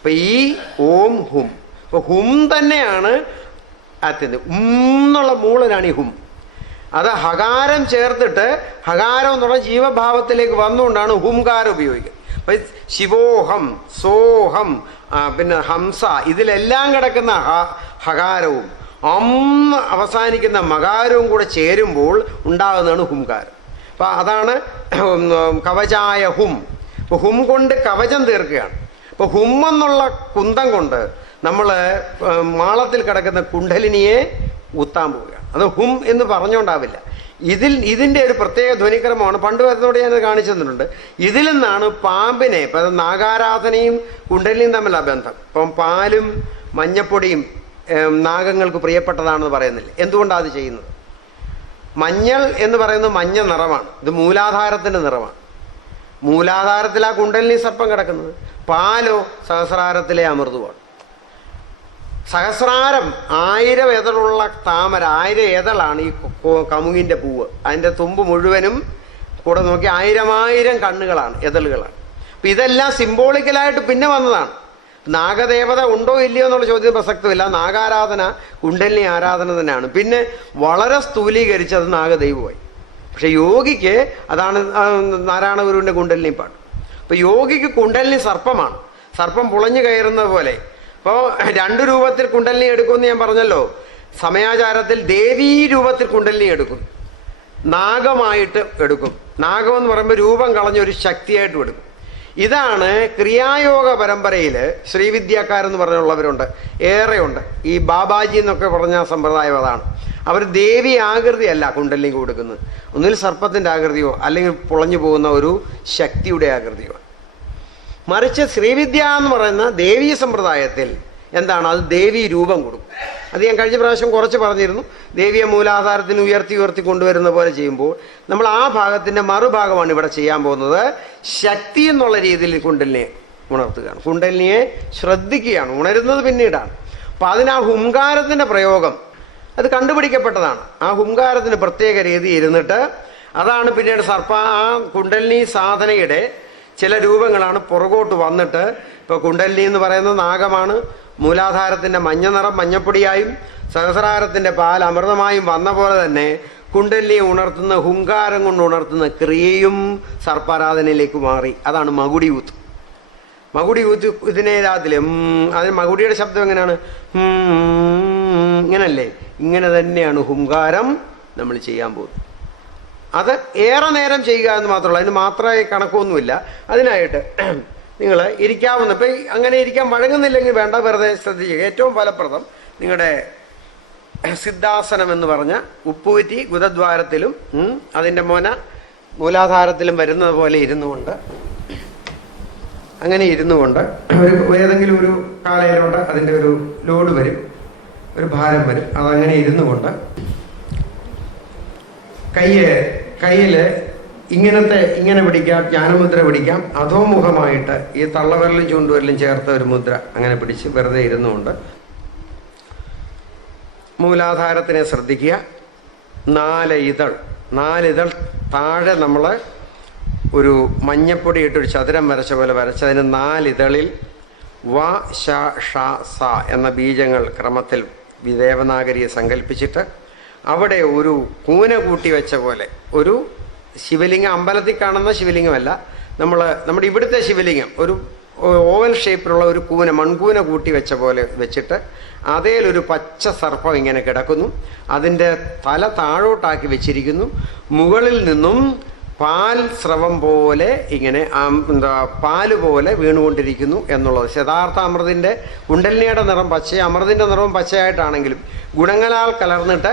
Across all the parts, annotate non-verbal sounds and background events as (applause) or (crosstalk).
അപ്പൊ ഈ ഓം ഹും. അപ്പൊ ഹും തന്നെയാണ് അത്യന്ത ഉം എന്നുള്ള മൂളനാണ് ഈ ഹും. അത് ഹകാരം ചേർത്തിട്ട് ഹകാരം എന്നുള്ള ജീവഭാവത്തിലേക്ക് വന്നുകൊണ്ടാണ് ഹുംകാരം ഉപയോഗിക്കുക. അപ്പൊ ശിവോഹം സോഹം പിന്നെ ഹംസ ഇതിലെല്ലാം കിടക്കുന്ന ഹകാരവും അം അവസാനിക്കുന്ന മകാരവും കൂടെ ചേരുമ്പോൾ ഉണ്ടാകുന്നതാണ് ഹുംകാരം. അപ്പൊ അതാണ് കവചായ ഹും. ഹും കൊണ്ട് കവചം തീർക്കുകയാണ്. അപ്പൊ ഹും എന്നുള്ള കുന്തം കൊണ്ട് നമ്മൾ മാളത്തിൽ കിടക്കുന്ന കുണ്ടലിനിയെ ഊത്താൻ പോവുകയാണ്. അത് ഹും എന്ന് പറഞ്ഞുകൊണ്ടാവില്ല. ഇതിൽ ഇതിന്റെ ഒരു പ്രത്യേക ധ്വനിക്രമമാണ്. പണ്ട് വരുന്നതോട് ഞാൻ കാണിച്ചു തന്നിട്ടുണ്ട്. ഇതിൽ നിന്നാണ് പാമ്പിനെ ഇപ്പം നാഗാരാധനയും കുണ്ടലിനും തമ്മിലുള്ള ബന്ധം. ഇപ്പം പാലും മഞ്ഞപ്പൊടിയും നാഗങ്ങൾക്ക് പ്രിയപ്പെട്ടതാണെന്ന് പറയുന്നില്ല. എന്തുകൊണ്ടാണ് അത് ചെയ്യുന്നത്? മഞ്ഞൾ എന്ന് പറയുന്നത് മഞ്ഞ നിറമാണ്. ഇത് മൂലാധാരത്തിന്റെ നിറമാണ്. മൂലാധാരത്തിൽ ആ കുണ്ടലിനി സർപ്പം കിടക്കുന്നത്. പാലോ സഹസ്രാരത്തിലെ അമൃതുമാണ് സഹസ്രാരം ആയിരം എതളുള്ള താമര ആയിരം എതളാണ് ഈ കമുങ്ങിന്റെ പൂവ്. അതിന്റെ തുമ്പ് മുഴുവനും കൂടെ നോക്കി ആയിരമായിരം ആയിരം കണ്ണുകളാണ് എതളുകളാണ് അപ്പം ഇതെല്ലാം സിംബോളിക്കലായിട്ട് പിന്നെ വന്നതാണ്. നാഗദേവത ഉണ്ടോ ഇല്ലയോ എന്നുള്ള ചോദ്യം പ്രസക്തമില്ല. നാഗാരാധന കുണ്ടലിനി ആരാധന തന്നെയാണ്. പിന്നെ വളരെ സ്ഥൂലീകരിച്ചത് നാഗദൈവമായി. പക്ഷെ യോഗിക്ക് അതാണ് നാരായണ ഗുരുവിന്റെ കുണ്ടലിനി പാട്ട് അപ്പൊ യോഗിക്ക് കുണ്ടലിനി സർപ്പമാണ്. സർപ്പം പുളഞ്ഞു കയറുന്നത് പോലെ. അപ്പോൾ രണ്ടു രൂപത്തിൽ കുണ്ടലിനി എടുക്കുമെന്ന് ഞാൻ പറഞ്ഞല്ലോ. സമയാചാരത്തിൽ ദേവീ രൂപത്തിൽ കുണ്ടലിനി എടുക്കും. നാഗമായിട്ട് എടുക്കും. നാഗം എന്ന് പറയുമ്പോൾ രൂപം കളഞ്ഞൊരു ശക്തിയായിട്ടും എടുക്കും. ഇതാണ് ക്രിയായോഗ പരമ്പരയിൽ ശ്രീവിദ്യാക്കാരെന്ന് പറഞ്ഞുള്ളവരുണ്ട്. ഏറെയുണ്ട്. ഈ ബാബാജി എന്നൊക്കെ പറഞ്ഞ സമ്പ്രദായം അതാണ്. അവർ ദേവി ആകൃതിയല്ല കുണ്ടലിനി കൊടുക്കുന്നത്. ഒന്നിൽ സർപ്പത്തിന്റെ ആകൃതിയോ അല്ലെങ്കിൽ പുളഞ്ഞു പോകുന്ന ഒരു ശക്തിയുടെ ആകൃതിയോ. മറിച്ച് ശ്രീവിദ്യ എന്ന് പറയുന്ന ദേവീ സമ്പ്രദായത്തിൽ എന്താണ്? അത് ദേവീ രൂപം കൊടുക്കും. അത് ഞാൻ കഴിഞ്ഞ പ്രാവശ്യം കുറച്ച് പറഞ്ഞിരുന്നു. ദേവിയെ മൂലാധാരത്തിന് ഉയർത്തി ഉയർത്തി കൊണ്ടുവരുന്ന പോലെ ചെയ്യുമ്പോൾ നമ്മൾ ആ ഭാഗത്തിന്റെ മറുഭാഗമാണ് ഇവിടെ ചെയ്യാൻ പോകുന്നത്. ശക്തി എന്നുള്ള രീതിയിൽ കുണ്ടലിനെ ഉണർത്തുകയാണ്. കുണ്ടലിനിയെ ശ്രദ്ധിക്കുകയാണ്. ഉണരുന്നത് പിന്നീടാണ്. അപ്പം അതിന് ആ ഹുംകാരത്തിന്റെ പ്രയോഗം. അത് കണ്ടുപിടിക്കപ്പെട്ടതാണ്. ആ ഹുങ്കാരത്തിന് പ്രത്യേക രീതി ഇരുന്നിട്ട് അതാണ് പിന്നീട് സർപ്പ ആ കുണ്ടലിനി സാധനയുടെ ചില രൂപങ്ങളാണ് പുറകോട്ട് വന്നിട്ട് ഇപ്പോൾ കുണ്ടലിനി എന്ന് പറയുന്നത് നാഗമാണ്. മൂലാധാരത്തിന്റെ മഞ്ഞ നിറം മഞ്ഞപ്പൊടിയായും സഹസ്രാരത്തിന്റെ പാൽ അമൃതമായും വന്ന പോലെ തന്നെ കുണ്ടലിനിയെ ഉണർത്തുന്ന ഹുങ്കാരം കൊണ്ട് ഉണർത്തുന്ന ക്രിയയും സർപ്പാരാധനയിലേക്ക് മാറി. അതാണ് മകുടി യൂത്ത് മകുടി യൂത്ത് ഇതിനെ രാത്രി അതിന് മകുടിയുടെ ശബ്ദം എങ്ങനെയാണ്? ഇങ്ങനല്ലേ? ഇങ്ങനെ തന്നെയാണ് ഹുങ്കാരം നമ്മൾ ചെയ്യാൻ പോകുന്നത്. അത് ഏറെ നേരം ചെയ്യുക എന്ന് മാത്രമല്ല അതിന് മാത്രമായി കണക്കൊന്നുമില്ല. അതിനായിട്ട് നിങ്ങൾ ഇരിക്കാവുന്ന ഇപ്പം അങ്ങനെ ഇരിക്കാൻ വഴങ്ങുന്നില്ലെങ്കിൽ വേണ്ട വെറുതെ ശ്രദ്ധിക്കുക ഏറ്റവും ഫലപ്രദം നിങ്ങളുടെ സിദ്ധാസനം എന്ന് പറഞ്ഞ ഉപ്പൂറ്റി ഗുദദ്വാരത്തിലും അതിന്റെ മോന മൂലാധാരത്തിലും വരുന്നത് പോലെ ഇരുന്നു കൊണ്ട് അങ്ങനെ ഇരുന്നു കൊണ്ട് ഒരു ഏതെങ്കിലും ഒരു കാലയിലോട്ട് അതിന്റെ ഒരു ലോഡ് വരും. ഒരു ഭാരം വരും. അതങ്ങനെ ഇരുന്നു കൊണ്ട് കയ്യ് കയ്യിൽ ഇങ്ങനത്തെ ഇങ്ങനെ പിടിക്കാം ജ്ഞാനമുദ്ര പിടിക്കാം. അധോമുഖമായിട്ട് ഈ തള്ളവരലും ചൂണ്ടുവരലും ചേർത്ത ഒരു മുദ്ര അങ്ങനെ പിടിച്ച് വെറുതെ ഇരുന്നുകൊണ്ട് മൂലാധാരത്തിനെ ശ്രദ്ധിക്കുക. നാല് ഇതൾ നാലിതൾ താഴെ നമ്മൾ ഒരു മഞ്ഞപ്പൊടി ഇട്ടൊരു ചതുരം വരച്ച പോലെ വരച്ചതിന് നാലിതളിൽ വ ഷ ഷ സ എന്ന ബീജങ്ങൾ ക്രമത്തിൽ ദേവനാഗരിയെ സങ്കല്പിച്ചിട്ട് അവിടെ ഒരു കൂന കൂട്ടി വെച്ച പോലെ ഒരു ശിവലിംഗം അമ്പലത്തിൽ കാണുന്ന ശിവലിംഗമല്ല നമ്മൾ നമ്മുടെ ഇവിടുത്തെ ശിവലിംഗം ഒരു ഓവൽ ഷേപ്പിലുള്ള ഒരു കൂന മൺകൂന കൂട്ടി വെച്ച പോലെ വെച്ചിട്ട് അതേലൊരു പച്ച സർപ്പം ഇങ്ങനെ കിടക്കുന്നു അതിന്റെ തല താഴോട്ടാക്കി വെച്ചിരിക്കുന്നു മുകളിൽ നിന്നും പാൽ സ്രവം പോലെ ഇങ്ങനെ എന്താ പാൽ പോലെ വീണുകൊണ്ടിരിക്കുന്നു എന്നുള്ളത്. യഥാർത്ഥ അമൃതിന്റെ കുണ്ടലിനിയുടെ നിറം പച്ച അമൃതിന്റെ നിറവും പച്ചയായിട്ടാണെങ്കിലും ഗുണങ്ങളാൽ കലർന്നിട്ട്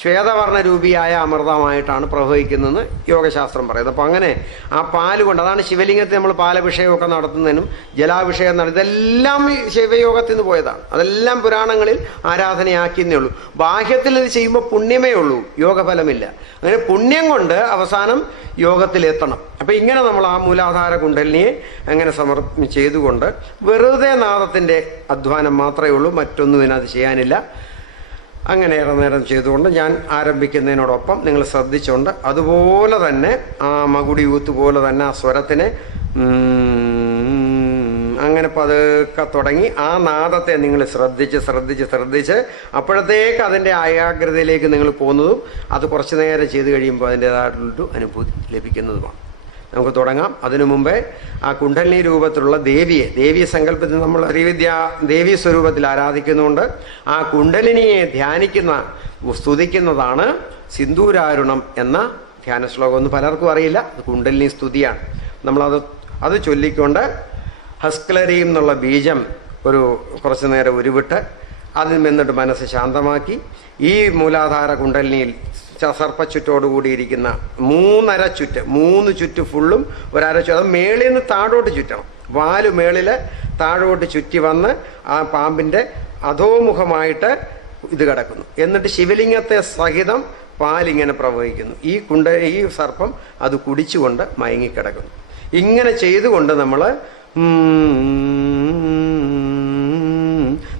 ശ്വേതവർണ രൂപിയായ അമൃതമായിട്ടാണ് പ്രവഹിക്കുന്നതെന്ന് യോഗശാസ്ത്രം പറയുന്നത്. അപ്പം അങ്ങനെ ആ പാൽ കൊണ്ട് അതാണ് ശിവലിംഗത്തെ നമ്മൾ പാലഭിഷേകമൊക്കെ നടത്തുന്നതിനും ജലാഭിഷേകം നട ഇതെല്ലാം ശിവയോഗത്തിൽ നിന്ന് പോയതാണ്. അതെല്ലാം പുരാണങ്ങളിൽ ആരാധനയാക്കിയെന്നേ ഉള്ളൂ. ബാഹ്യത്തിൽ ഇത് ചെയ്യുമ്പോൾ പുണ്യമേ ഉള്ളൂ. യോഗഫലമില്ല. അങ്ങനെ പുണ്യം കൊണ്ട് അവസാനം യോഗത്തിലെത്തണം. അപ്പം ഇങ്ങനെ നമ്മൾ ആ മൂലാധാര കുണ്ടലിനിയെ അങ്ങനെ സമർ ചെയ്തുകൊണ്ട് വെറുതെ നാദത്തിന്റെ അധ്വാനം മാത്രമേ ഉള്ളൂ. മറ്റൊന്നും ഇതിനകത്ത് ചെയ്യാനില്ല. അങ്ങനെ ഏറെ നേരം ചെയ്തുകൊണ്ട് ഞാൻ ആരംഭിക്കുന്നതിനോടൊപ്പം നിങ്ങൾ ശ്രദ്ധിച്ചുകൊണ്ട് അതുപോലെ തന്നെ ആ മകുടി യൂത്ത് പോലെ തന്നെ ആ സ്വരത്തിനെ അങ്ങനെ പതുക്കെ തുടങ്ങി ആ നാദത്തെ നിങ്ങൾ ശ്രദ്ധിച്ച് ശ്രദ്ധിച്ച് ശ്രദ്ധിച്ച് അപ്പോഴത്തേക്ക് അതിന്റെ ഏകാഗ്രതയിലേക്ക് നിങ്ങൾ പോകുന്നതും അത് കുറച്ചു നേരം ചെയ്ത് കഴിയുമ്പോൾ അതിന്റെതായിട്ടുള്ളൊരു അനുഭൂതി ലഭിക്കുന്നതുമാണ്. നമുക്ക് തുടങ്ങാം. അതിനു മുമ്പേ ആ കുണ്ഡലിനി രൂപത്തിലുള്ള ദേവിയെ ദേവി സങ്കല്പത്തിൽ നമ്മൾ ശ്രീവിദ്യ ദേവി സ്വരൂപത്തിൽ ആരാധിക്കുന്നുണ്ട്. ആ കുണ്ഡലിനിയെ ധ്യാനിക്കുന്ന സ്തുതിക്കുന്നതാണ് സിന്ദൂരാരുണം എന്ന ധ്യാന ശ്ലോകം ഒന്നും പലർക്കും അറിയില്ല. അത് കുണ്ഡലിനി സ്തുതിയാണ്. നമ്മളത് അത് ചൊല്ലിക്കൊണ്ട് ഹസ്ക്ലരി എന്നുള്ള ബീജം ഒരു കുറച്ചു നേരം ഉരുവിട്ട് അതിൽ നിന്നിട്ട് മനസ്സ് ശാന്തമാക്കി ഈ മൂലാധാര കുണ്ടലിനിയിൽ സർപ്പച്ചുറ്റോടുകൂടിയിരിക്കുന്ന മൂന്നര ചുറ്റ് മൂന്ന് ചുറ്റ് ഫുള്ളും ഒരര ചുറ്റ് അത് മേളിൽ നിന്ന് താഴോട്ട് ചുറ്റണം. വാൽ മേളിൽ താഴോട്ട് ചുറ്റി വന്ന് ആ പാമ്പിന്റെ അധോമുഖമായിട്ട് ഇത് കിടക്കുന്നു. എന്നിട്ട് ശിവലിംഗത്തെ സഹിതം പാലിങ്ങനെ പ്രവഹിക്കുന്നു. ഈ കുണ്ട ഈ സർപ്പം അത് കുടിച്ചുകൊണ്ട് മയങ്ങിക്കിടക്കുന്നു. ഇങ്ങനെ ചെയ്തുകൊണ്ട് നമ്മൾ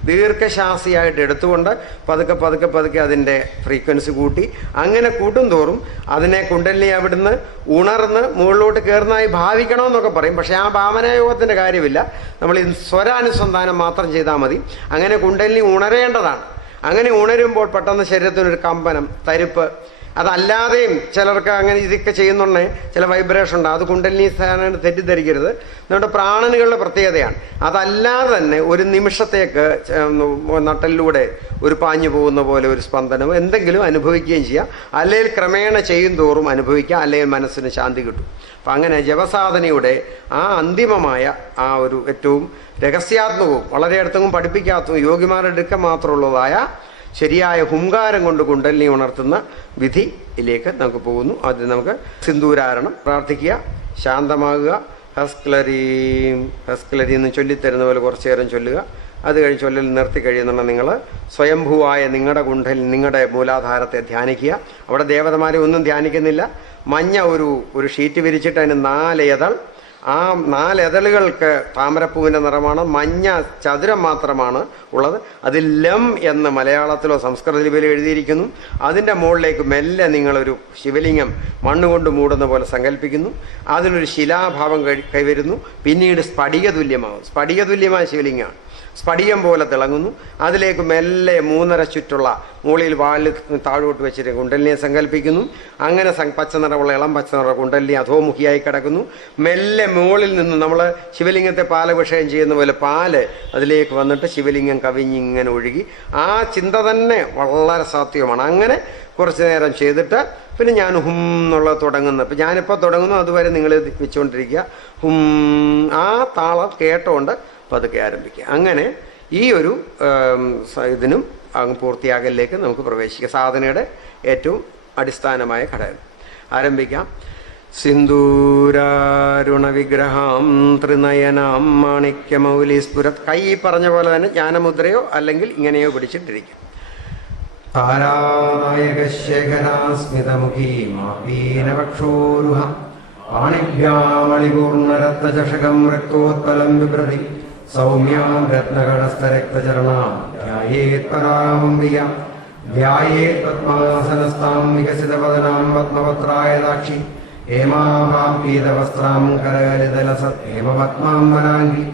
ദീർഘശ്വാസിയായിട്ട് എടുത്തുകൊണ്ട് പതുക്കെ പതുക്കെ പതുക്കെ അതിന്റെ ഫ്രീക്വൻസി കൂട്ടി. അങ്ങനെ കൂട്ടും തോറും അതിനെ കുണ്ടലിനി അവിടുന്ന് ഉണർന്ന് മുകളിലോട്ട് കയറുന്നതായി ഭാവിക്കണമെന്നൊക്കെ പറയും. പക്ഷേ ആ ഭാവനായോഗത്തിന്റെ കാര്യമില്ല. നമ്മൾ സ്വരാനുസന്ധാനം മാത്രം ചെയ്താൽ മതി. അങ്ങനെ കുണ്ടലിനി ഉണരേണ്ടതാണ്. അങ്ങനെ ഉണരുമ്പോൾ പെട്ടെന്ന് ശരീരത്തിനൊരു കമ്പനം തരിപ്പ് അതല്ലാതെയും ചിലർക്ക് അങ്ങനെ ഇതൊക്കെ ചെയ്യുന്നുണ്ടേ. ചില വൈബ്രേഷൻ ഉണ്ട്. അത് കുണ്ടലിനി സ്ഥാനം തെറ്റിദ്ധരിക്കരുത്. നമ്മുടെ പ്രാണനുകളുടെ പ്രത്യേകതയാണ്. അതല്ലാതെ തന്നെ ഒരു നിമിഷത്തേക്ക് നട്ടലിലൂടെ ഒരു പാഞ്ഞു പോകുന്ന പോലെ ഒരു സ്പന്ദനമോ എന്തെങ്കിലും അനുഭവിക്കുകയും ചെയ്യാം. അല്ലെങ്കിൽ ക്രമേണ ചെയ്യും തോറും അനുഭവിക്കാം. അല്ലെങ്കിൽ മനസ്സിന് ശാന്തി കിട്ടും. അപ്പം അങ്ങനെ ജപസാധനയുടെ ആ അന്തിമമായ ആ ഒരു ഏറ്റവും രഹസ്യാത്മകവും വളരെ അടുത്തെങ്കിലും പഠിപ്പിക്കാത്തതും യോഗിമാരുടെ അടുക്കം മാത്രമുള്ളതായ ശരിയായ ഹുങ്കാരം കൊണ്ട് കുണ്ടലിനി ഉണർത്തുന്ന വിധിയിലേക്ക് നമുക്ക് പോകുന്നു. ആദ്യം നമുക്ക് സിന്ദൂരാരണം പ്രാർത്ഥിക്കുക. ശാന്തമാകുക. ഹസ്ക്ലരീം ഹസ്ക്ലരി എന്ന് ചൊല്ലിത്തരുന്ന പോലെ കുറച്ചു നേരം ചൊല്ലുക. അത് കഴിഞ്ഞ് ചൊല്ലൽ നിർത്തി കഴിയുന്നുണ്ട് നിങ്ങൾ സ്വയംഭൂവായ നിങ്ങളുടെ കുണ്ടലിൽ നിങ്ങളുടെ മൂലാധാരത്തെ ധ്യാനിക്കുക. അവിടെ ദേവതമാരെ ഒന്നും ധ്യാനിക്കുന്നില്ല. മഞ്ഞ ഒരു ഒരു ഷീറ്റ് വിരിച്ചിട്ട് അതിന് നാല് എതൾ ആ നാലെതളുകൾക്ക് താമരപ്പൂവിന്റെ നിറമാണ് മഞ്ഞ ചതുരം മാത്രമാണ് ഉള്ളത്. അതിൽ ലം എന്ന് മലയാളത്തിലോ സംസ്കൃത ലിപിയിലോ എഴുതിയിരിക്കുന്നു. അതിന്റെ മുകളിലേക്ക് മെല്ലെ നിങ്ങളൊരു ശിവലിംഗം മണ്ണുകൊണ്ട് മൂടുന്ന പോലെ സങ്കല്പിക്കുന്നു. അതിനൊരു ശിലാഭാവം കൈവരുന്നു. പിന്നീട് സ്ഫടിക തുല്യമാകും സ്ഫടിക തുല്യമായ ശിവലിംഗമാണ്. സ്ഫടികം പോലെ തിളങ്ങുന്നു. അതിലേക്ക് മെല്ലെ മൂന്നര ചുറ്റുള്ള മുകളിൽ വാളിൽ താഴോട്ട് വെച്ചിട്ട് കുണ്ടലിനെ സങ്കല്പിക്കുന്നു. അങ്ങനെ പച്ച നിറമുള്ള ഇളം പച്ച നിറ കുണ്ടലിനെ അധോമുഖിയായി കിടക്കുന്നു. മെല്ലെ മുകളിൽ നിന്ന് നമ്മൾ ശിവലിംഗത്തെ പാലഭിഷേകം ചെയ്യുന്ന പോലെ പാൽ അതിലേക്ക് വന്നിട്ട് ശിവലിംഗം കവിഞ്ഞിങ്ങനെ ഒഴുകി. ആ ചിന്ത തന്നെ വളരെ സാത്വികമാണ്. അങ്ങനെ കുറച്ച് നേരം ചെയ്തിട്ട് പിന്നെ ഞാൻ ഹും എന്നുള്ളത് തുടങ്ങുന്നു. അപ്പം ഞാനിപ്പോൾ തുടങ്ങുന്നു. അതുവരെ നിങ്ങൾ വെച്ചുകൊണ്ടിരിക്കുക. ഹും ആ താളം കേട്ടുകൊണ്ട് പതുക്കെ ആരംഭിക്കുക. അങ്ങനെ ഈ ഒരു ഇതിനും അങ്ങ് പൂർത്തിയാകലിലേക്ക് നമുക്ക് പ്രവേശിക്കാം. സാധനയുടെ ഏറ്റവും അടിസ്ഥാനമായ ഘടകം. ആരംഭിക്കാം. സിന്ദൂരാരുണ വിഗ്രഹം ത്രിനയനാം മാണിക്യമൗലി സ്ഫുരത്. കൈ പറഞ്ഞ പോലെ തന്നെ ജ്ഞാനമുദ്രയോ അല്ലെങ്കിൽ ഇങ്ങനെയോ പിടിച്ചിട്ടിരിക്കും. പാണിഭ്യാമളിപൂർണരത്നചഷകം രക്തോത്പലം വിഭ്രതി സൗമ്യാം രത്നകടസ്ഥരക്തചരണാം ധ്യായേത്പരാമംബിയാം ധ്യായേത് പത്മാസനസ്ഥാം വികസിതവദനാം പത്മപത്രായതാക്ഷി ഹേമാഭാം പീതവസ്ത്രാം കരകലിതലസത് ഹേമപത്മാം വനാംഗി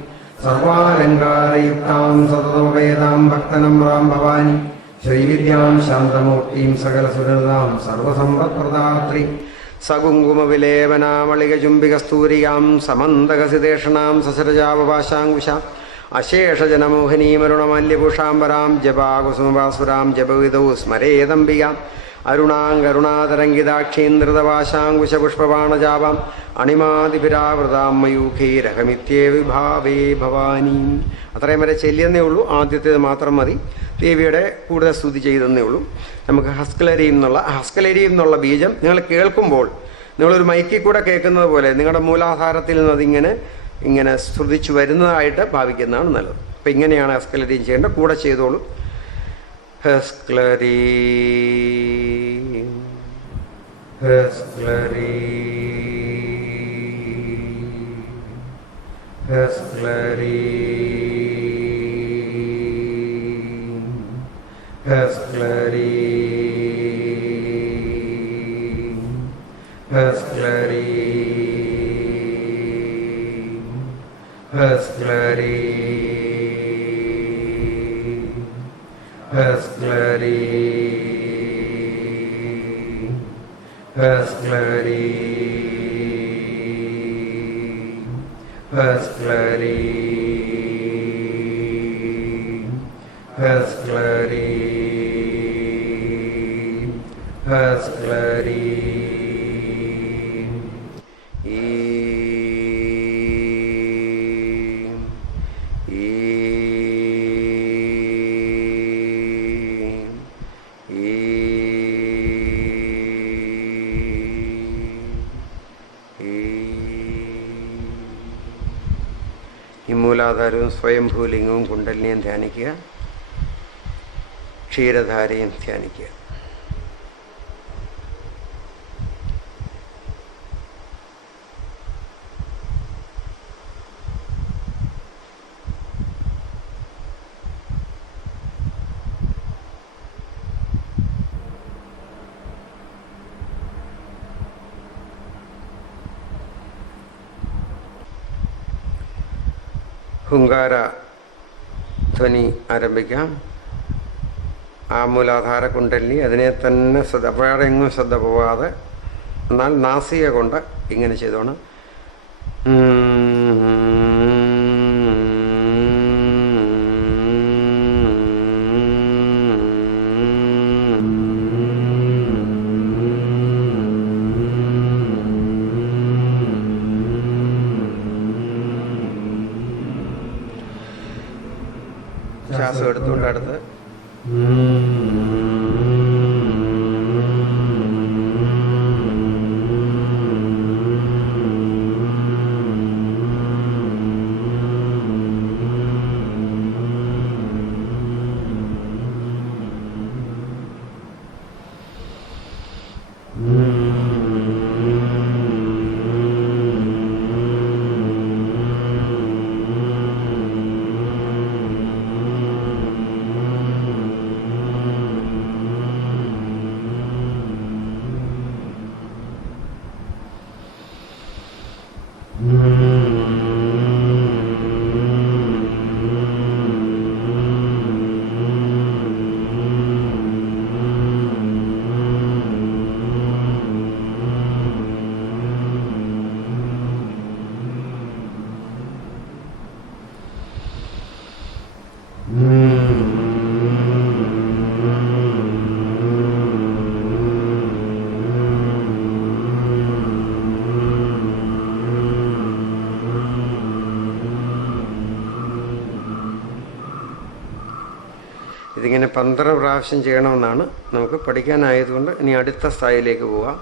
സർവാലങ്കാരയുക്താം സതതമവേദാം ഭക്തനമ്രാം ഭവാനി. ശ്രീവിദ്യാം ശാന്തമൂർത്തിം സകലസുരതാം സർവസമ്പത്പ്രദാത്രി സകുങ്കുമവിലേപനാമളികചുംബികസ്തൂരിയാം സമന്തകസിതേഷണാം സസരജാവഭാഷാങ്കുശാം അശേഷജനമോഹിനീമരുണമല്യപുഷാംബരാം ജപാകുസുമഭാസുരാം ജപവിധൗ സ്മരേതംബികാം അരുണാങ്കരുണാതരംഗിതാക്ഷീന്ദ്രതവാശാങ്കുശപുഷ്പബാണജാവാം അണിമാതിഭിരാവൃതാം മയൂഖൈരഹമിത്യേ വിഭാവേ ഭവാനി. അത്രയും വരെ ചെല്ലിയെന്നേ ഉള്ളൂ. ആദ്യത്തേത് മാത്രം മതി. ദേവിയുടെ കൂടുതൽ സ്തുതി ചെയ്തെന്നേ ഉള്ളൂ. നമുക്ക് ഹസ്കലരി എന്നുള്ള ഹസ്കലരി എന്നുള്ള ബീജം നിങ്ങൾ കേൾക്കുമ്പോൾ നിങ്ങളൊരു മൈക്കിൽ കൂടെ കേൾക്കുന്നത് പോലെ നിങ്ങളുടെ മൂലാധാരത്തിൽ നിന്ന് അതിങ്ങനെ ഇങ്ങനെ സ്തുതിച്ചു വരുന്നതായിട്ട് ഭാവിക്കുന്നതാണ് നല്ലത്. അപ്പം ഇങ്ങനെയാണ് ഹസ്കലരിയും ചെയ്യേണ്ടത്. കൂടെ ചെയ്തോളൂ. ഹസ്ക്ലരീ ഹസ്ക്ലരീ ഹസ്ക്ലരീ ഹസ്ക്ലരീ First glory, Has glory, first glory. മൂലാധാരവും സ്വയംഭൂലിംഗവും കുണ്ടലിനെയും ധ്യാനിക്കുക. ക്ഷീരധാരയും ധ്യാനിക്കുക ഹുങ്കാര ധ്വനി ആരംഭിക്കാം. ആ മൂലാധാര കുണ്ടലിനി അതിനെ തന്നെ ശ്രദ്ധ വേറെ എങ്ങും ശ്രദ്ധ പോവാതെ എന്നാൽ നാസിക കൊണ്ട് ഇങ്ങനെ ചെയ്തോണം. പന്ത്രണ്ട് പ്രാവശ്യം ചെയ്യണമെന്നാണ് നമുക്ക് പഠിക്കാനായതുകൊണ്ട് ഇനി അടുത്ത സ്ഥായിലേക്ക് പോവാം.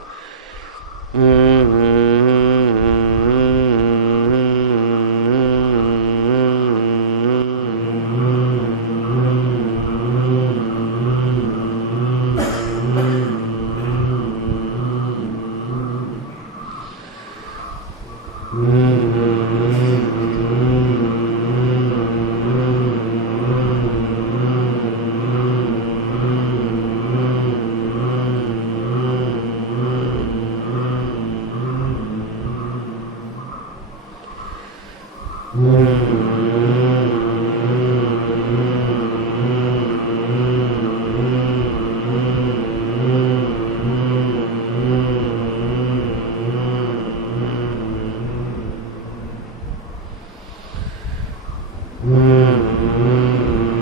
うん。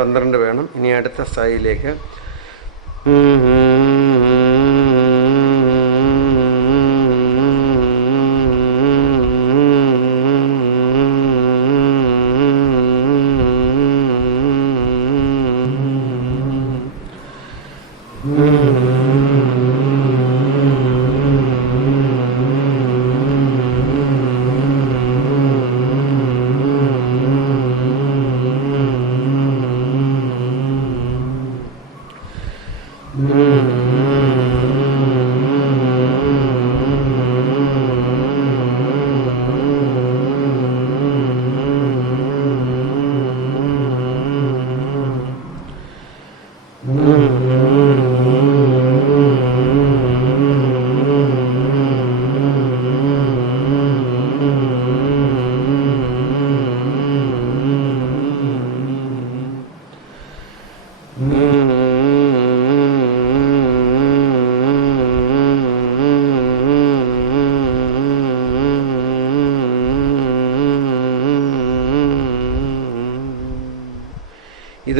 പന്ത്രണ്ട് വേണം. ഇനി അടുത്ത സ്ഥായിലേക്ക്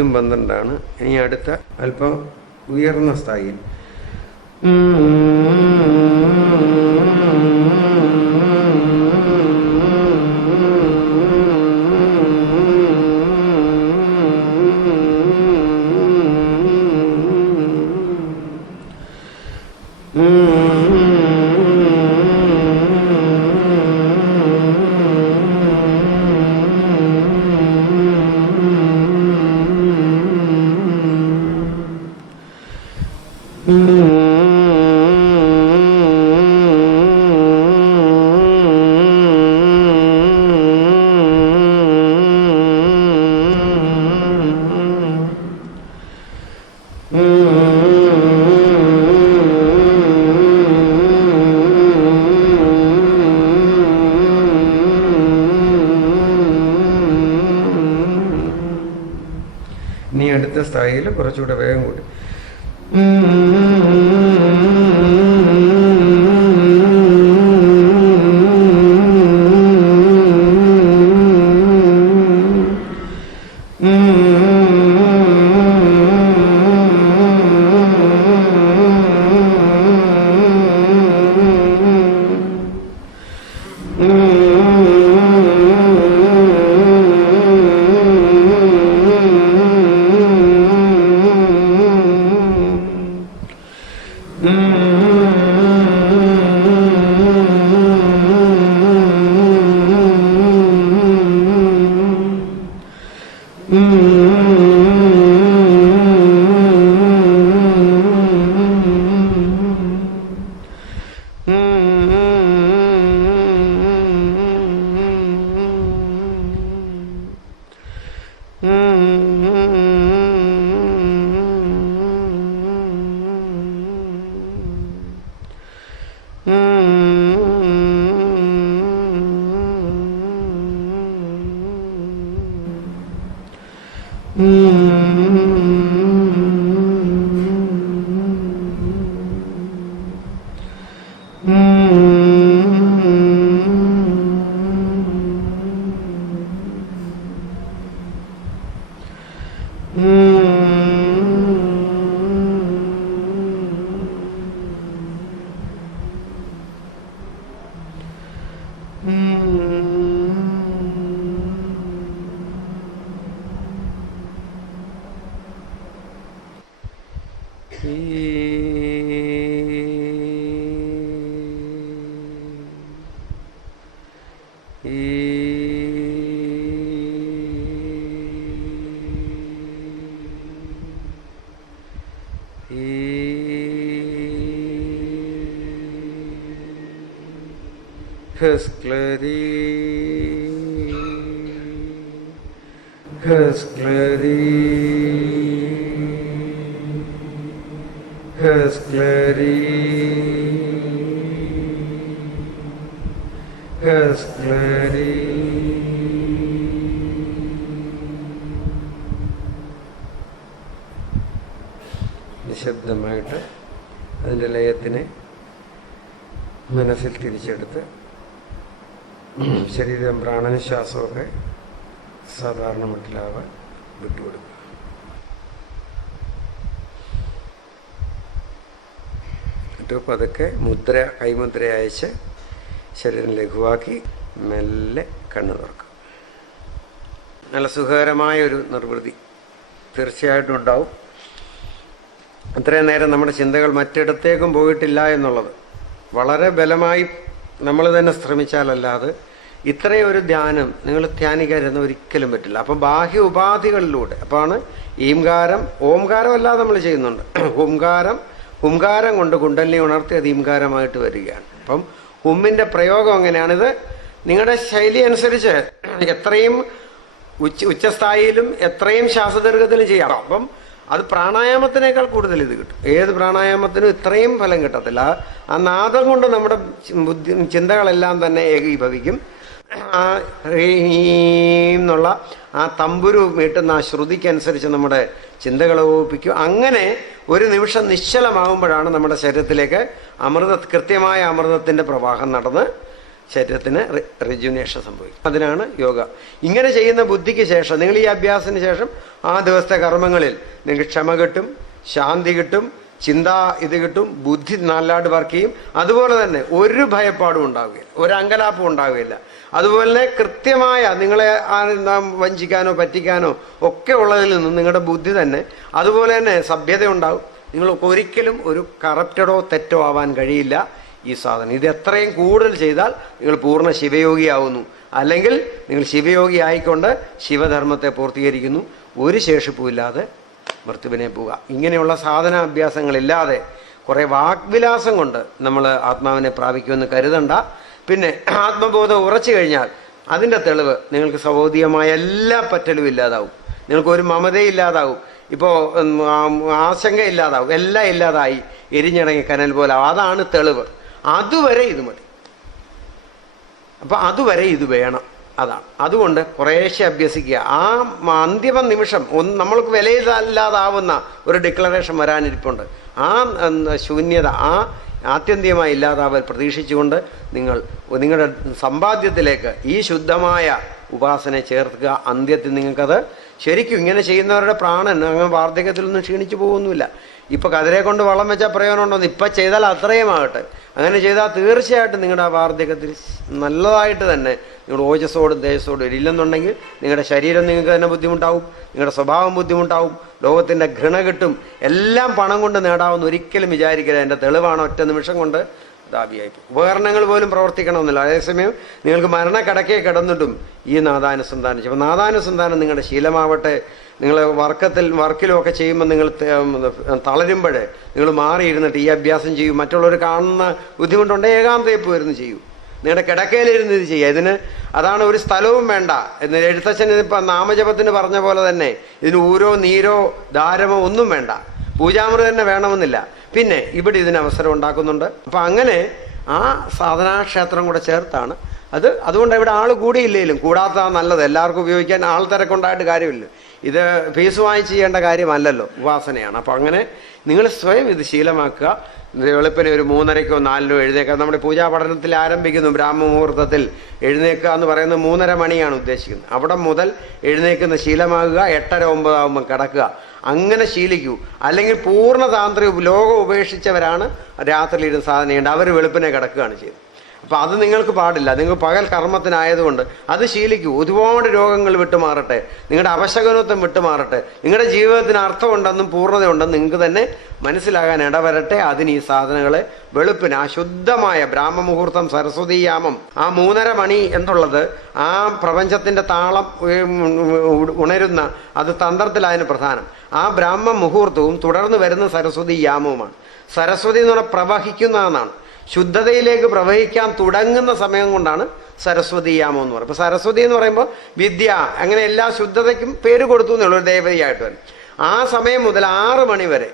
ഇതും പന്ത്രണ്ടാണ്. ഇനി അടുത്ത അല്പം ഉയർന്ന സ്ഥായിയിൽ. ഇനി എടുത്ത സ്ഥായിയിൽ കുറച്ചുകൂടെ വേഗം കൂടി Husklary, Husklary. Hesclari, Hesclari. നിശബ്ദമായിട്ട് അതിന്റെ ലയത്തിനെ മനസ്സിൽ തിരിച്ചെടുത്ത് ശരീരം പ്രാണനിശ്വാസമൊക്കെ സാധാരണ മട്ടിലാവാൻ വിട്ടുകൊടുക്കുക എന്നിട്ട് പതുക്കെ മുദ്ര കൈമുദ്ര അയച്ച് ശരീരം ലഘുവാക്കി മെല്ലെ കണ്ണു തുറക്കും. നല്ല സുഖകരമായ ഒരു നിർവൃതി തീർച്ചയായിട്ടും ഉണ്ടാവും. അത്രയും നേരം നമ്മുടെ ചിന്തകൾ മറ്റിടത്തേക്കും പോയിട്ടില്ല എന്നുള്ളത് വളരെ ബലമായി നമ്മൾ തന്നെ ശ്രമിച്ചാലല്ലാതെ ഇത്രയും ഒരു ധ്യാനം നിങ്ങൾ ധ്യാനിക്കാതിരുന്ന ഒരിക്കലും പറ്റില്ല. അപ്പം ബാഹ്യ ഉപാധികളിലൂടെ അപ്പാണ് ഈംകാരം ഓംകാരം അല്ലാതെ നമ്മൾ ചെയ്യുന്നുണ്ട്. (clears throat) ഹുംകാരം ഹുംകാരം കൊണ്ട് കുണ്ടലിനെ ഉണർത്തി അത് ഹിംകാരമായിട്ട് വരികയാണ്. അപ്പം ഹുമ്മിന്റെ പ്രയോഗം എങ്ങനെയാണിത്? നിങ്ങളുടെ ശൈലി അനുസരിച്ച് എത്രയും ഉച്ച ഉച്ചസ്ഥായിയിലും എത്രയും ശ്വാസദീർഘത്തിലും ചെയ്യാം. അപ്പം അത് പ്രാണായാമത്തിനേക്കാൾ കൂടുതൽ ഇത് കിട്ടും. ഏത് പ്രാണായാമത്തിനും ഇത്രയും ഫലം കിട്ടത്തില്ല. ആ നാദം കൊണ്ട് നമ്മുടെ ബുദ്ധി ചിന്തകളെല്ലാം തന്നെ ഏകീഭവിക്കും. ആ എന്നുള്ള ആ തമ്പുരു മീട്ടുന്ന ആ ശ്രുതിക്കനുസരിച്ച് നമ്മുടെ ചിന്തകളെ ഓപ്പിക്കും അങ്ങനെ ഒരു നിമിഷം നിശ്ചലമാകുമ്പോഴാണ് നമ്മുടെ ശരീരത്തിലേക്ക് അമൃത കൃത്യമായ അമൃതത്തിന്റെ പ്രവാഹം നടന്ന് ശരീരത്തിന് റിജുനേഷൻ സംഭവിക്കും. അതിനാണ് യോഗ. ഇങ്ങനെ ചെയ്യുന്ന ബുദ്ധിക്ക് ശേഷം നിങ്ങൾ ഈ അഭ്യാസത്തിന് ശേഷം ആ ദിവസത്തെ കർമ്മങ്ങളിൽ നിങ്ങൾക്ക് ക്ഷമ കിട്ടും ശാന്തി കിട്ടും ചിന്ത ഇത് കിട്ടും ബുദ്ധി നാലാട് വർക്ക് ചെയ്യും. അതുപോലെ തന്നെ ഒരു ഭയപ്പാടും ഉണ്ടാവുകയില്ല. ഒരു അങ്കലാപ്പും ഉണ്ടാവുകയില്ല. അതുപോലെ കൃത്യമായ നിങ്ങളെ വഞ്ചിക്കാനോ പറ്റിക്കാനോ ഒക്കെ ഉള്ളതിൽ നിന്നും നിങ്ങളുടെ ബുദ്ധി തന്നെ അതുപോലെ തന്നെ സഭ്യത ഉണ്ടാവും. നിങ്ങൾക്ക് ഒരിക്കലും ഒരു കറപ്റ്റഡോ തെറ്റോ ആവാൻ കഴിയില്ല ഈ സാധനം. ഇത് എത്രയും കൂടുതൽ ചെയ്താൽ നിങ്ങൾ പൂർണ ശിവയോഗിയാവുന്നു. അല്ലെങ്കിൽ നിങ്ങൾ ശിവയോഗി ആയിക്കൊണ്ട് ശിവധർമ്മത്തെ പൂർത്തീകരിക്കുന്നു. ഒരു ശേഷിപ്പുമില്ലാതെ മൃത്യുവിനെ പോവുക. ഇങ്ങനെയുള്ള സാധനാഭ്യാസങ്ങളില്ലാതെ കുറേ വാഗ്വിലാസം കൊണ്ട് നമ്മൾ ആത്മാവിനെ പ്രാപിക്കുമെന്ന് കരുതണ്ട. പിന്നെ ആത്മബോധം ഉറച്ചു കഴിഞ്ഞാൽ അതിന്റെ തെളിവ് നിങ്ങൾക്ക് സൗദീയമായ എല്ലാ പറ്റലും ഇല്ലാതാവും. നിങ്ങൾക്ക് ഒരു മമതയില്ലാതാവും ഇപ്പോൾ ആശങ്ക ഇല്ലാതാവും. എല്ലാം ഇല്ലാതായി എരിഞ്ഞടങ്ങി കനൽ പോലെ. അതാണ് തെളിവ്. അതുവരെ ഇത് മതി. അപ്പൊ അതുവരെ ഇത് വേണം. അതാണ്. അതുകൊണ്ട് കുറേശ്ശെ അഭ്യസിക്കുക. ആ അന്തിമ നിമിഷം ഒന്ന് നമ്മൾക്ക് വിലയില്ലാതാവുന്ന ഒരു ഡിക്ലറേഷൻ വരാനിരിപ്പുണ്ട്. ആ ശൂന്യത ആ ആത്യന്തികമായി ഇല്ലാതാവൽ പ്രതീക്ഷിച്ചുകൊണ്ട് നിങ്ങൾ നിങ്ങളുടെ സമ്പാദ്യത്തിലേക്ക് ഈ ശുദ്ധമായ ഉപാസന ചേർക്കുക. അന്ത്യത്തിൽ നിങ്ങൾക്കത് ശരിക്കും ഇങ്ങനെ ചെയ്യുന്നവരുടെ പ്രാണൻ അങ്ങ് വാർദ്ധക്യത്തിലൊന്നും ക്ഷീണിച്ചു പോകുന്നില്ല ഇപ്പൊ കതിരെ കൊണ്ട് വളം വെച്ചാൽ പ്രയോജനമുണ്ടോന്ന് ഇപ്പൊ ചെയ്താൽ അത്രയും ആകട്ടെ. അങ്ങനെ ചെയ്താൽ തീർച്ചയായിട്ടും നിങ്ങളുടെ ആ വാർദ്ധക്യത്തിൽ നല്ലതായിട്ട് തന്നെ നിങ്ങളുടെ ഓജസ്സോടും തേജസ്സോടും ഇല്ലെന്നുണ്ടെങ്കിൽ നിങ്ങളുടെ ശരീരം നിങ്ങൾക്ക് തന്നെ ബുദ്ധിമുട്ടാവും നിങ്ങളുടെ സ്വഭാവം ബുദ്ധിമുട്ടാവും ലോകത്തിന്റെ ഘൃണ കിട്ടും. എല്ലാം പണം കൊണ്ട് നേടാവുന്ന ഒരിക്കലും വിചാരിക്കരുത്. എന്റെ തെളിവാണ് ഒറ്റ നിമിഷം കൊണ്ട് ദാബിയായി പോകും. ഉപകരണങ്ങൾ പോലും പ്രവർത്തിക്കണമെന്നില്ല. അതേസമയം നിങ്ങൾക്ക് മരണക്കടക്കെ കിടന്നിട്ടും ഈ നാദാനുസന്ധാനം ചെയ്യും. നാദാന നാദാനുസന്ധാനം നിങ്ങളുടെ ശീലമാവട്ടെ നിങ്ങൾ വർക്കത്തിൽ വർക്കിലും ഒക്കെ ചെയ്യുമ്പോൾ നിങ്ങൾ തളരുമ്പോൾ നിങ്ങൾ മാറിയിരുന്നിട്ട് ഈ അഭ്യാസം ചെയ്യും. മറ്റുള്ളവർ കാണുന്ന ബുദ്ധിമുട്ടുണ്ടെങ്കിൽ ഏകാന്തയപ്പ് വരുന്നു ചെയ്യൂ. നിങ്ങളുടെ കിടക്കയിലിരുന്ന് ഇത് ചെയ്യുക. ഇതിന് അതാണ് ഒരു സ്ഥലവും വേണ്ട. എഴുത്തച്ഛൻ ഇപ്പം നാമജപത്തിന് പറഞ്ഞ പോലെ തന്നെ ഇതിന് ഊരോ നീരോ ധാരമോ ഒന്നും വേണ്ട. പൂജാമുറി തന്നെ വേണമെന്നില്ല. പിന്നെ ഇവിടെ ഇതിന് അവസരം ഉണ്ടാക്കുന്നുണ്ട്. അപ്പം അങ്ങനെ ആ സാധനാക്ഷേത്രം കൂടെ ചേർത്താണ്. അത് അതുകൊണ്ട് ഇവിടെ ആൾ കൂടിയില്ലേലും കൂടാത്ത നല്ലത്. എല്ലാവർക്കും ഉപയോഗിക്കാൻ ആൾ തിരക്കുണ്ടായിട്ട് കാര്യമില്ല. ഇത് ഫീസ് വാങ്ങി ചെയ്യേണ്ട കാര്യമല്ലല്ലോ ഉപാസനയാണ്. അപ്പോൾ അങ്ങനെ നിങ്ങൾ സ്വയം ഇത് ശീലമാക്കുക. വെളുപ്പിന് ഒരു മൂന്നരയ്ക്കോ നാലിനോ എഴുന്നേക്കുക നമ്മുടെ പൂജാ പഠനത്തിൽ ആരംഭിക്കുന്നു. ബ്രാഹ്മ മുഹൂർത്തത്തിൽ എഴുന്നേക്കുക എന്ന് പറയുന്നത് മൂന്നര മണിയാണ് ഉദ്ദേശിക്കുന്നത്. അവിടെ മുതൽ എഴുന്നേക്കുന്ന ശീലമാകുക. എട്ടര ഒമ്പതാകുമ്പോൾ കിടക്കുക. അങ്ങനെ ശീലിക്കൂ. അല്ലെങ്കിൽ പൂർണ താന്ത്രിക ലോകം ഉപേക്ഷിച്ചവരാണ് രാത്രിയിൽ ഇരുന്ന് സാധന ചെയ്യേണ്ടത്. അവർ വെളുപ്പിനെ കിടക്കുകയാണ് ചെയ്യുന്നത്. അപ്പം അത് നിങ്ങൾക്ക് പാടില്ല. നിങ്ങൾ പകൽ കർമ്മത്തിനായതുകൊണ്ട് അത് ശീലിക്കൂ. ഒരുപാട് രോഗങ്ങൾ വിട്ടുമാറട്ടെ. നിങ്ങളുടെ അവശകനത്വം വിട്ടുമാറട്ടെ. നിങ്ങളുടെ ജീവിതത്തിന് അർത്ഥമുണ്ടെന്നും പൂർണതയുണ്ടെന്നും നിങ്ങൾക്ക് തന്നെ മനസ്സിലാകാൻ ഇടവരട്ടെ. അതിന് ഈ സാധനങ്ങളെ വെളുപ്പിന് ആ ശുദ്ധമായ ബ്രാഹ്മമുഹൂർത്തം സരസ്വതീയാമം ആ മൂന്നര മണി എന്നുള്ളത് ആ പ്രപഞ്ചത്തിന്റെ താളം ഉണരുന്ന അത് തന്ത്രത്തിലായതിന് പ്രധാനം. ആ ബ്രാഹ്മ മുഹൂർത്തവും തുടർന്ന് വരുന്ന സരസ്വതി യാമവുമാണ്. സരസ്വതി എന്ന് പറഞ്ഞാൽ പ്രവഹിക്കുന്ന എന്നാണ്. ശുദ്ധതയിലേക്ക് പ്രവഹിക്കാൻ തുടങ്ങുന്ന സമയം കൊണ്ടാണ് സരസ്വതി യാമം എന്ന് അപ്പൊ സരസ്വതി എന്ന് പറയുമ്പോൾ വിദ്യ അങ്ങനെ എല്ലാ ശുദ്ധതയ്ക്കും പേര് കൊടുത്തു എന്നുള്ളൂ ഒരു ദേവതയായിട്ട് വരും. ആ സമയം മുതൽ ആറ് മണി വരെ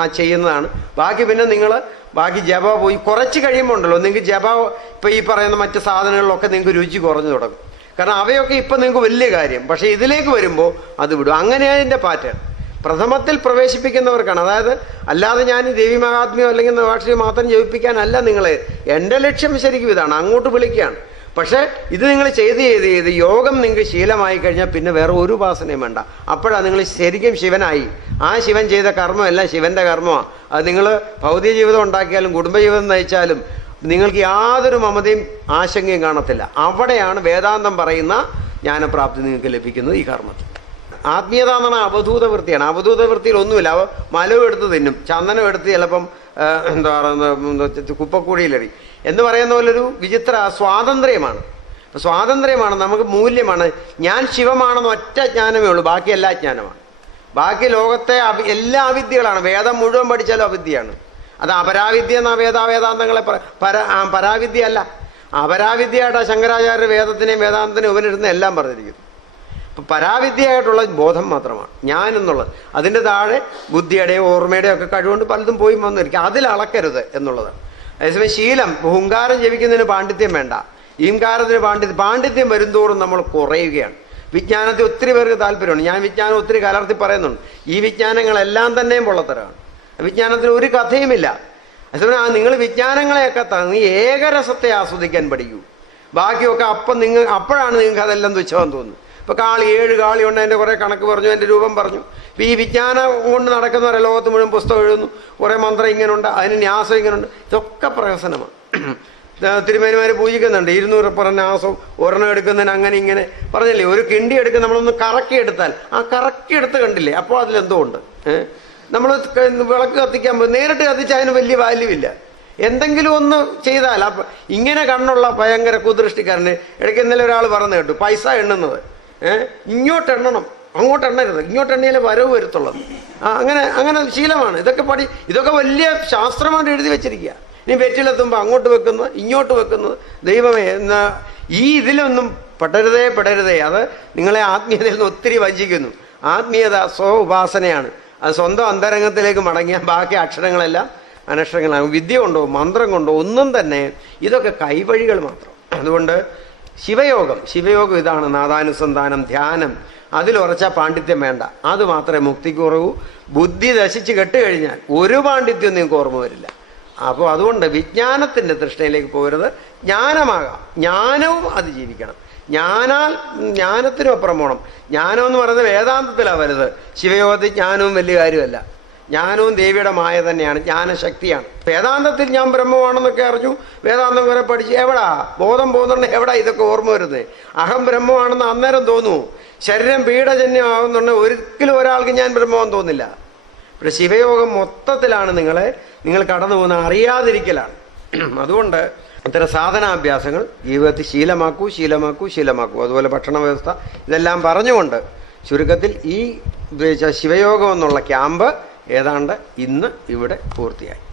ആ ചെയ്യുന്നതാണ്. ബാക്കി പിന്നെ നിങ്ങൾ ബാക്കി ജപ പോയി കുറച്ച് കഴിയുമ്പോൾ ഉണ്ടല്ലോ നിങ്ങൾക്ക് ജപ ഇപ്പൊ ഈ പറയുന്ന മറ്റ് സാധനങ്ങളിലൊക്കെ നിങ്ങൾക്ക് രുചി കുറഞ്ഞു തുടങ്ങും. കാരണം അവയൊക്കെ ഇപ്പൊ നിങ്ങൾക്ക് വലിയ കാര്യം പക്ഷെ ഇതിലേക്ക് വരുമ്പോൾ അത് വിടും. അങ്ങനെയാണ് അതിന്റെ പാറ്റേൺ പ്രഥമത്തിൽ പ്രവേശിപ്പിക്കുന്നവർക്കാണ്. അതായത് അല്ലാതെ ഞാൻ ദേവി മഹാത്മ്യം അല്ലെങ്കിൽ നവാക്ഷരി മാത്രം ജപിപ്പിക്കാനല്ല നിങ്ങളെ. എന്റെ ലക്ഷ്യം ശരിക്കും ഇതാണ്. അങ്ങോട്ട് വിളിക്കുകയാണ്. പക്ഷേ ഇത് നിങ്ങൾ ചെയ്ത് ചെയ്ത് ചെയ്ത് യോഗം നിങ്ങൾക്ക് ശീലമായി കഴിഞ്ഞാൽ പിന്നെ വേറെ ഒരു ഉപാസനയും വേണ്ട. അപ്പോഴാണ് നിങ്ങൾ ശരിക്കും ശിവനായി. ആ ശിവൻ ചെയ്ത കർമ്മം എല്ലാം ശിവന്റെ കർമ്മമാണ് അത് നിങ്ങൾ ഭൗതിക ജീവിതം ഉണ്ടാക്കിയാലും കുടുംബജീവിതം നയിച്ചാലും നിങ്ങൾക്ക് യാതൊരു മമതയും ആശങ്കയും കാണത്തില്ല. അവിടെയാണ് വേദാന്തം പറയുന്ന ജ്ഞാനപ്രാപ്തി നിങ്ങൾക്ക് ലഭിക്കുന്നത് ഈ കർമ്മത്തിൽ. ആത്മീയത എന്ന് പറഞ്ഞാൽ അവധൂത വൃത്തിയാണ് അവധൂത വൃത്തിയിൽ ഒന്നുമില്ല. അവ മലവും എടുത്ത് തിന്നും. ചന്ദനം എടുത്ത് ചിലപ്പം എന്താ പറയുന്നത് കുപ്പക്കൂടിയിലെറി. എന്ന് പറയുന്ന പോലെ ഒരു വിചിത്ര സ്വാതന്ത്ര്യമാണ്. സ്വാതന്ത്ര്യമാണ് നമുക്ക് മൂല്യമാണ്. ഞാൻ ശിവമാണെന്ന് ഒറ്റ ജ്ഞാനമേ ഉള്ളൂ. ബാക്കി എല്ലാ ജ്ഞാനമാണ്. ബാക്കി ലോകത്തെ എല്ലാ അവിദ്യകളാണ്. വേദം മുഴുവൻ പഠിച്ചാലും അവിദ്യയാണ്. അത് അപരാവിദ്യ എന്ന വേദാവേദാന്തങ്ങളെ പര പരാവിദ്യ അല്ല. അപരാവിദ്യയായിട്ടാണ് ശങ്കരാചാര്യ വേദത്തിനെയും വേദാന്തത്തിനെയും ഉപനിരുന്ന് എല്ലാം പറഞ്ഞിരിക്കുന്നു. പരാവിദ്യയായിട്ടുള്ള ബോധം മാത്രമാണ്. ഞാൻ എന്നുള്ളത് അതിന്റെ താഴെ ബുദ്ധിയുടെയോ ഓർമ്മയുടെയോ ഒക്കെ കഴിവുകൊണ്ട് പലതും പോയി വന്നിരിക്കും. അതിൽ അളക്കരുത് എന്നുള്ളതാണ്. അതേസമയം ശീലം ഹുങ്കാരം ജപിക്കുന്നതിന് പാണ്ഡിത്യം വേണ്ട. ഈങ്കാരത്തിന് പാണ്ഡിത്യം പാണ്ഡിത്യം വരുന്തോറും നമ്മൾ കുറയുകയാണ്. വിജ്ഞാനത്തിൽ ഒത്തിരി പേർക്ക് താല്പര്യമാണ് ഞാൻ വിജ്ഞാനം ഒത്തിരി കലർത്തി പറയുന്നുണ്ട്. ഈ വിജ്ഞാനങ്ങളെല്ലാം തന്നെയും പൊള്ളത്തരമാണ്. വിജ്ഞാനത്തിന് ഒരു കഥയുമില്ല. അതേസമയം നിങ്ങൾ വിജ്ഞാനങ്ങളെയൊക്കെ തന്ന് ഏകരസത്തെ ആസ്വദിക്കാൻ പഠിക്കൂ. ബാക്കിയൊക്കെ അപ്പം നിങ്ങൾ അപ്പോഴാണ് നിങ്ങൾക്ക് അതെല്ലാം തുച്ഛമെന്ന് തോന്നുന്നു ഇപ്പൊ കാളി ഏഴ് കാളി ഉണ്ട് അതിന്റെ കുറെ കണക്ക് പറഞ്ഞു അതിന്റെ രൂപം പറഞ്ഞു. ഇപ്പൊ ഈ വിജ്ഞാനം കൊണ്ട് നടക്കുന്നവരെ ലോകത്ത് മുഴുവൻ പുസ്തകം എഴുതുന്നു. കുറെ മന്ത്രം ഇങ്ങനെയുണ്ട് അതിന് ന്യാസം ഇങ്ങനെയുണ്ട് ഇതൊക്കെ പ്രഹസനമാണ്. തിരുമേനിമാർ പൂജിക്കുന്നുണ്ട് ഇരുന്നൂറ് ന്യാസം ഒരെണ്ണം എടുക്കുന്നതിന് അങ്ങനെ ഇങ്ങനെ. പറഞ്ഞില്ലേ ഒരു കിണ്ടി എടുക്കുന്ന നമ്മളൊന്ന് കറക്കി എടുത്താൽ ആ കറക്കി എടുത്ത് കണ്ടില്ലേ അപ്പോൾ അതിലെന്തോ ഉണ്ട്. നമ്മൾ വിളക്ക് കത്തിക്കാൻ പോയി നേരിട്ട് കത്തിച്ചാൽ അതിന് വലിയ വാല്യൂ ഇല്ല. എന്തെങ്കിലും ഒന്ന് ചെയ്താൽ അപ്പം ഇങ്ങനെ കണ്ണുള്ള ഭയങ്കര കുദൃഷ്ടിക്കാരന് ഇടയ്ക്ക് ഇന്നലെ ഒരാൾ പറഞ്ഞു കേട്ടു പൈസ എണ്ണുന്നത്. ഇങ്ങോട്ട് എണ്ണണം അങ്ങോട്ട് എണ്ണരുത് ഇങ്ങോട്ട് എണ്ണിയാലേ വരവ് വരുത്തുള്ളത് അങ്ങനെ അങ്ങനെ ശീലമാണ്. ഇതൊക്കെ പഠി ഇതൊക്കെ വലിയ ശാസ്ത്രമായിട്ട് എഴുതി വെച്ചിരിക്കുക. ഇനി വെറ്റിലെത്തുമ്പോൾ അങ്ങോട്ട് വെക്കുന്നത് ഇങ്ങോട്ട് വെക്കുന്നത് ദൈവമേ എന്നാ ഈ ഇതിലൊന്നും പെടരുതേ പെടരുതേ. അത് നിങ്ങളെ ആത്മീയതയിൽ നിന്ന് ഒത്തിരി വഞ്ചിക്കുന്നു. ആത്മീയത സ്വ ഉപാസനയാണ്. അത് സ്വന്തം അന്തരംഗത്തിലേക്ക് മടങ്ങിയ ബാക്കി അക്ഷരങ്ങളെല്ലാം അനക്ഷരങ്ങളാണ്. വിദ്യ കൊണ്ടോ മന്ത്രം കൊണ്ടോ ഒന്നും തന്നെ ഇതൊക്കെ കൈവഴികൾ മാത്രം. അതുകൊണ്ട് ശിവയോഗം. ശിവയോഗം ഇതാണ് നാദാനുസന്ധാനം ധ്യാനം. അതിലുറച്ച പാണ്ഡിത്യം വേണ്ട. അത് മാത്രമേ മുക്തിക്കുറവൂ ബുദ്ധി ദശിച്ച് കെട്ടുകഴിഞ്ഞാൽ ഒരു പാണ്ഡിത്യം നിങ്ങൾക്ക് ഓർമ്മ വരില്ല. അപ്പോൾ അതുകൊണ്ട് വിജ്ഞാനത്തിന്റെ തൃഷ്ണയിലേക്ക് പോകരുത് ജ്ഞാനമാകാം. ജ്ഞാനവും അതിജീവിക്കണം ജ്ഞാനാൽ ജ്ഞാനത്തിനും അപ്പുറം പോകണം ജ്ഞാനം എന്ന് പറയുന്നത് വേദാന്തത്തിലാണ് വരുന്നത് ശിവയോഗത്തിൽ ജ്ഞാനവും വലിയ കാര്യമല്ല. ജ്ഞാനവും ദേവിയുടെ മായ തന്നെയാണ് ജ്ഞാനശക്തിയാണ്. വേദാന്തത്തിൽ ഞാൻ ബ്രഹ്മമാണെന്നൊക്കെ അറിഞ്ഞു. വേദാന്തം വരെ പഠിച്ചു എവിടാ? ബോധം പോകുന്നുണ്ട് എവിടാ ഇതൊക്കെ ഓർമ്മ വരുന്നത്? അഹം ബ്രഹ്മമാണെന്ന് അന്നേരം തോന്നുന്നു. ശരീരം പീഡജന്യമാകുന്നുണ്ട് ഒരിക്കലും ഒരാൾക്ക് ഞാൻ ബ്രഹ്മമെന്ന് തോന്നില്ല. പക്ഷെ ശിവയോഗം മൊത്തത്തിലാണ് നിങ്ങളെ നിങ്ങൾ കടന്നു പോകുന്ന അറിയാതിരിക്കലാണ്. അതുകൊണ്ട് ഇത്തരം സാധനാഭ്യാസങ്ങൾ ജീവിതത്തിൽ ശീലമാക്കൂ ശീലമാക്കൂ ശീലമാക്കൂ. അതുപോലെ ഭക്ഷണ വ്യവസ്ഥ ഇതെല്ലാം പറഞ്ഞുകൊണ്ട് ചുരുക്കത്തിൽ ഈ ശിവയോഗം എന്നുള്ള ക്യാമ്പ് ഏതാണ്ട് ഇന്ന് ഇവിടെ പൂർത്തിയായി.